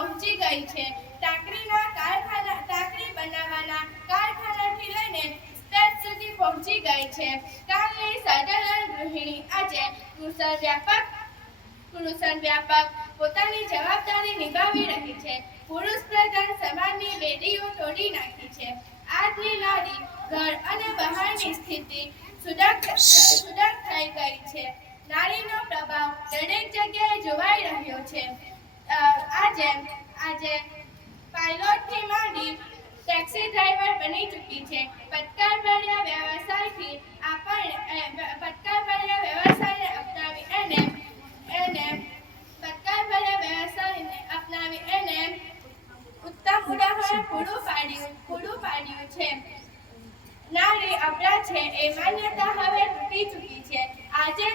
પહોંચી ગઈ છે. ટાંકરી બનાવવાના કારખાનાથી લઈને સ્ટેજ સુધી પહોંચી ગઈ છે. કાલની સાધારણ ગૃહિણી આજે કુશળ વ્યાપક પોતાની જવાબદારી નિભાવી રહી છે. પુરુષ પ્રધાન સમાજની બેડીઓ તોડી નાખી છે. આજની નારી ઘર અને બહારની સ્થિતિ સુદૃઢ થઈ ગઈ છે. નારીનો પ્રભાવ દરેક જગ્યાએ જોવાઈ રહ્યો છે. આજે પાયલોટથી માંડી ટેક્સી ડ્રાઈવર બની ચૂકી છે. પડકારભર્યા વ્યવસાયને અપનાવી એને ઉત્તમ ઉદાહરણ પૂરું પાડ્યું છે. નારી અબળા છે એ માન્યતા હવે તૂટી ચૂકી છે. આજે